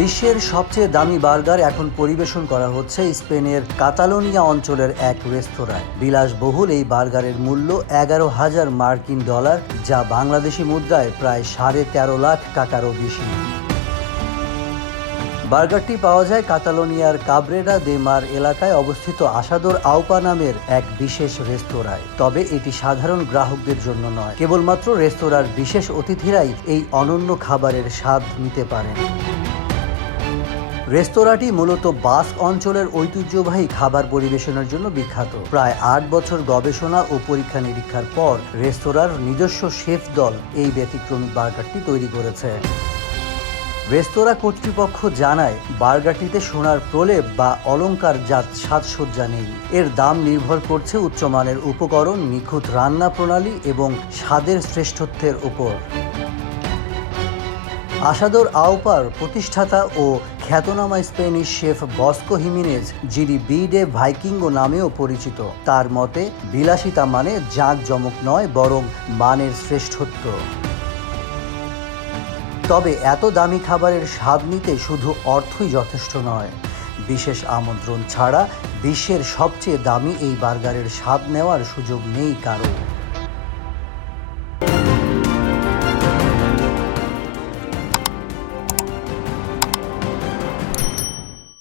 বিশ্বের সবচেয়ে দামি বার্গার এখন পরিবেশন করা হচ্ছে স্পেনের কাতালোনিয়া অঞ্চলের এক রেস্তোরাঁয়। বিলাসবহুল এই বার্গারের মূল্য এগারো হাজার মার্কিন ডলার, যা বাংলাদেশি মুদ্রায় প্রায় সাড়ে তেরো লাখ টাকারও বেশি। বার্গারটি পাওয়া যায় কাতালোনিয়ার কাবরেরা দে মার এলাকায় অবস্থিত আসাদর আউপা নামের এক বিশেষ রেস্তোরাঁয়। তবে এটি সাধারণ গ্রাহকদের জন্য নয়, কেবলমাত্র রেস্তোরাঁর বিশেষ অতিথিরাই এই অনন্য খাবারের স্বাদ নিতে পারেন। রেস্তোরাঁটি মূলত বাস্ক অঞ্চলের ঐতিহ্যবাহী খাবার পরিবেশনের জন্য বিখ্যাত। প্রায় আট বছর গবেষণা ও পরীক্ষা নিরীক্ষার পর রেস্তোরাঁর নিজস্ব শেফ দল এই ব্যতিক্রমী বার্গারটি তৈরি করেছে। রেস্তোরাঁ কর্তৃপক্ষ জানায়, বার্গারটিতে সোনার প্রলেপ বা অলংকার জাত সাজসজ্জা নেই। এর দাম নির্ভর করছে উচ্চমানের উপকরণ, নিখুঁত রান্না প্রণালী এবং স্বাদের শ্রেষ্ঠত্বের উপর। আসাদর আউপার প্রতিষ্ঠাতা ও খ্যাতনামা স্পেনিশ শেফ বস্কো হিমিনেজ, যিনি বিডে ভাইকিঙ্গো নামেও পরিচিত। তার মতে, বিলাসিতা মানে জাঁকজমক নয়, বরং মানের শ্রেষ্ঠত্ব। তবে এত দামি খাবারের স্বাদ নিতে শুধু অর্থই যথেষ্ট নয়। বিশেষ আমন্ত্রণ ছাড়া বিশ্বের সবচেয়ে দামি এই বার্গারের স্বাদ নেওয়ার সুযোগ নেই কারও।